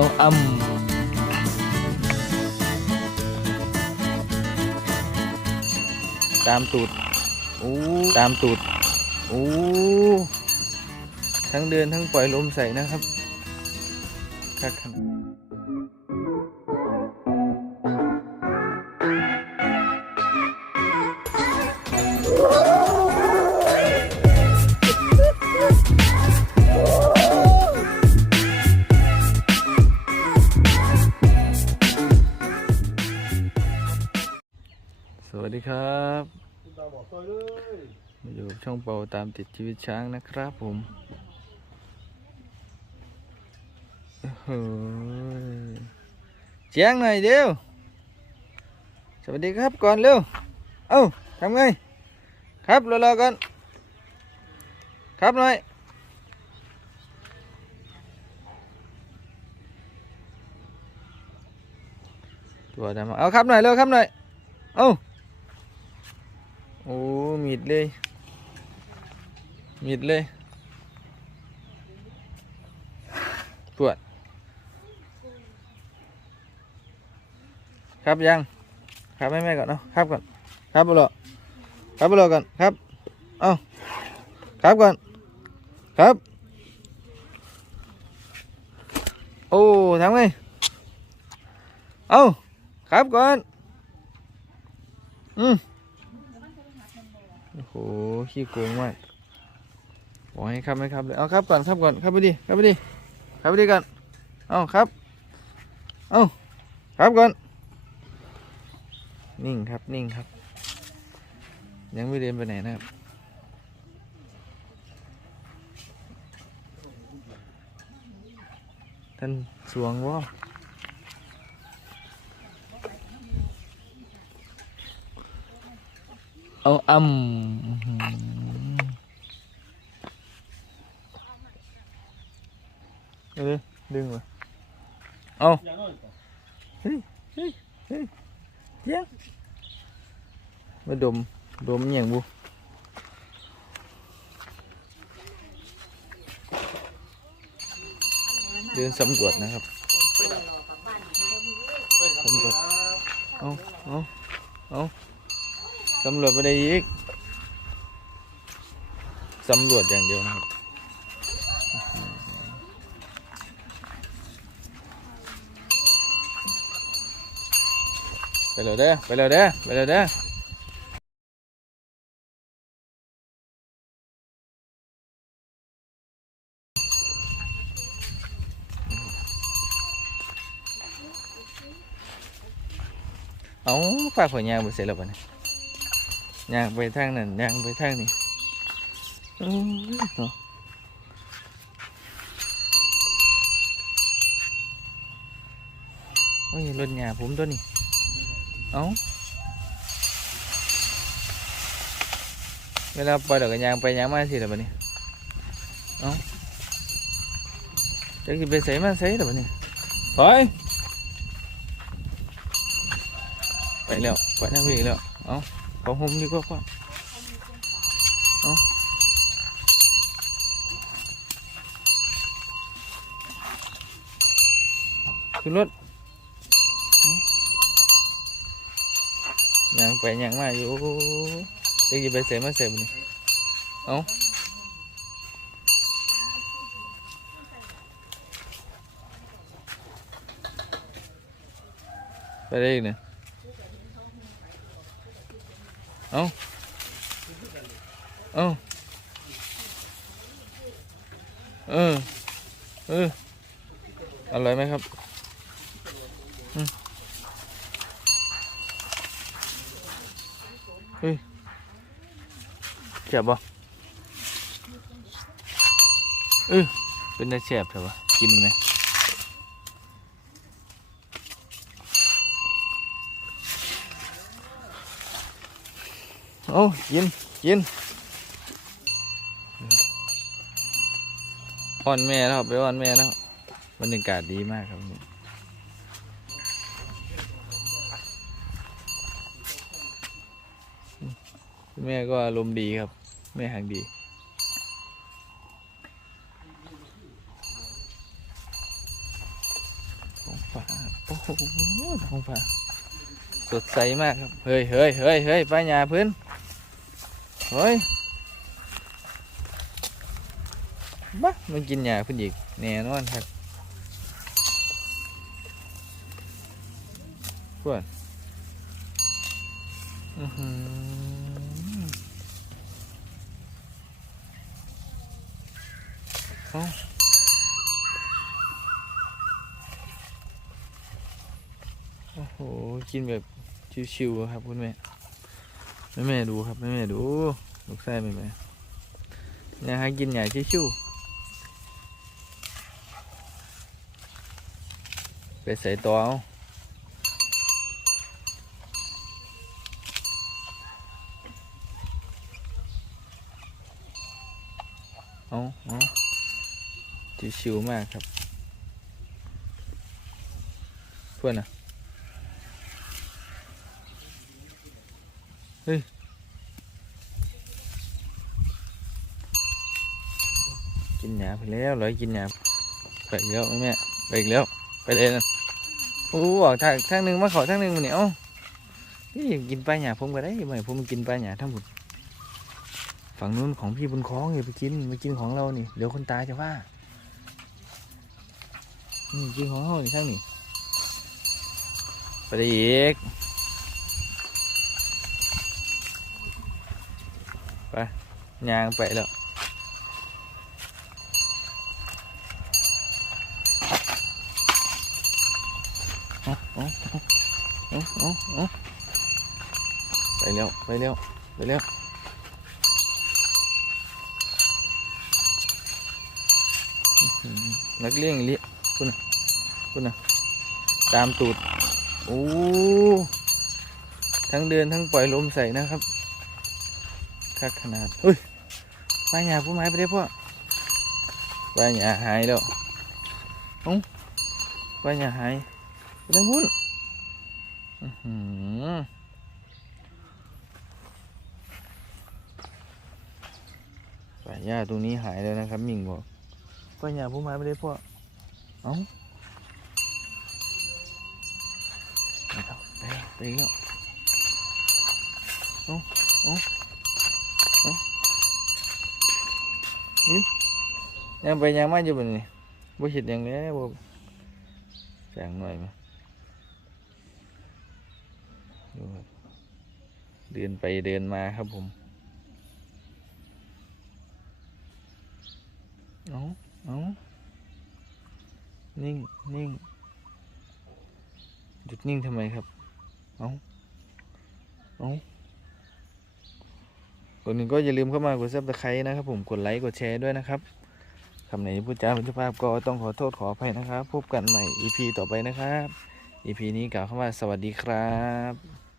เอาอ่ำตามตูดโอ้ตามตูดโอ้ทั้งเดินทั้งปล่อยลมใส่นะครับคักครับส อยู่กับช่องเป่าตามติดชีวิตช้างนะครับผมโอ้โหเจียงหน่อยเดียว สวัสดีครับก่อนเร็ว เอ้าทำไง ครับรอๆก่อนครับหน่อยตัวดำเอาครับหน่อยเร็วครับหน่อย เอ้าโอ้มีดเลย มีดเลยปวด ครับยัง ครับแม่แม่ก่อนเนาะครับก่อน ครับบุรอครับบุรอก่อน ครับ เอ้าครับก่อน ครับ โอ้ทำไงเอ้าครับก่อน อืมโอ้โห ขี้โกงมาก บอกให้ครับไหมครับเลยเอาครับก่อนครับก่อนครับไปดิครับไปดิครับไปดิก่อนเอาครับเอาครับก่อน นิ่งครับนิ่งครับ ยังไม่เดินไปไหนนะครับท่านสวงว่าเอาอ่ำ เออดึงมา เอาเฮ้ยเฮ้ยเฮ้ยเดี๋ยวมาดมดมอหย่างบุเดินสำรวจนะครับสำรวจเอาเอาเอาสำรวจไปได้อีกสำรวจอย่างเดียวนะครับ ไปเลยเด้อไปเลยเด้อไปเลยเด้อเอาฝา กผลยางไปเสร็จแล้วปะเนี่ยยางไปทางนั้นยางไปทางนี้อื้างไปยางมาสิเดี๋ยวบัดนี้เอาจะกินไปใส่มาใส่เดี๋ยวบัดนี้ถอยไปแล้วไปนั่งไปเอาเขาห่มาเอาขึ้นรถยังไปยังมาอยู่จะกินไปเสมาเสมนี่เอาไปได้อีกเนี่ยเอาเอาเออเอออร่อยไหมครับ เจ็บบ่เออเป็นได้แสบเถอะวะกินไหมโอ้ยินยินอ่อนแม่แล้วไปอ่อนแม่แล้วบรรยากาศดีมากครับวันนี้ แม่ก็อารมณ์ดีครับ แม่หางดีโฟ้าโอ้โหท้องฟ้าสดใสมากครับเฮ้ยเฮ้ยเฮ้ยเฮ้ยป้าหยาพื่อนเฮ้ยบ้ามันกินหญ้าพิ่นอีกแน่นอนครับพวกอื้อหือเอ้า โอ้โห กินแบบชิวๆครับคุณแม่ แม่แม่ดูครับ แม่แม่ดู ลูกไส้แม่แม่อยากให้กินใหญ่ชิวๆไปใส่ตัวเอาเอา ชิวมากครับเพื่อนอะกินหยาไปแล้วร้อยกินหยาไปอีกแล้วแม่ไปอีกแล้วไปเลยนะโอ้ออกทางทางหนึ่งมาขอทางหนึ่งมาเนี่ยเอ้านี่กินปลาหยาผมก็ได้ไหมผมกินปลาหยาทั้งหมดฝั่งนู้นของพี่บุญคล้องอย่าไปกินมากินของเรานี่เดี๋ยวคนตายจะว่า นี่กินของเรานี่ทั้งนี่ไปได้อีก ไปยางไปแล้วเอาเอาเอาเอาเอไปเร็วไปเร็วไปเร็วนักเลี้ยงอีเลิ คุณน่ะคุณนะตามตูดโอ้ทั้งเดินทั้งปล่อยลมใส่นะครับคักขนาดเฮ้ยปลาหยาผู้ไม้ไปได้พ่อปลาหยาหายแล้วเอ้าปลาหยาหายไปทางพุ้นอือป่าหญ้าตรงนี้หายแล้วนะครับ มิงบอกป่าหญ้าผู้ไม้ไม่ได้พ่อ เอาไปแล้วไปแล้วเอาเอาเอาอืมยังไปยังมาอยู่บนนี่บ่เห็ดหยังแล้วบ่แสงหน่อยไหมดูครับเดินไปเดินมาครับผมเอาเอา นิ่ง นิ่ง หยุดนิ่งทำไมครับ เอาเอาคนหนึ่งก็อย่าลืมเข้ามากดซับสไครต์นะครับผม กดไลค์ กดแชร์ด้วยนะครับคำไหนพูดจาเป็นสุภาพก็ต้องขอโทษขออภัยนะครับ พบกันใหม่ EP ต่อไปนะครับ EP นี้กล่าวคำว่าสวัสดีครับ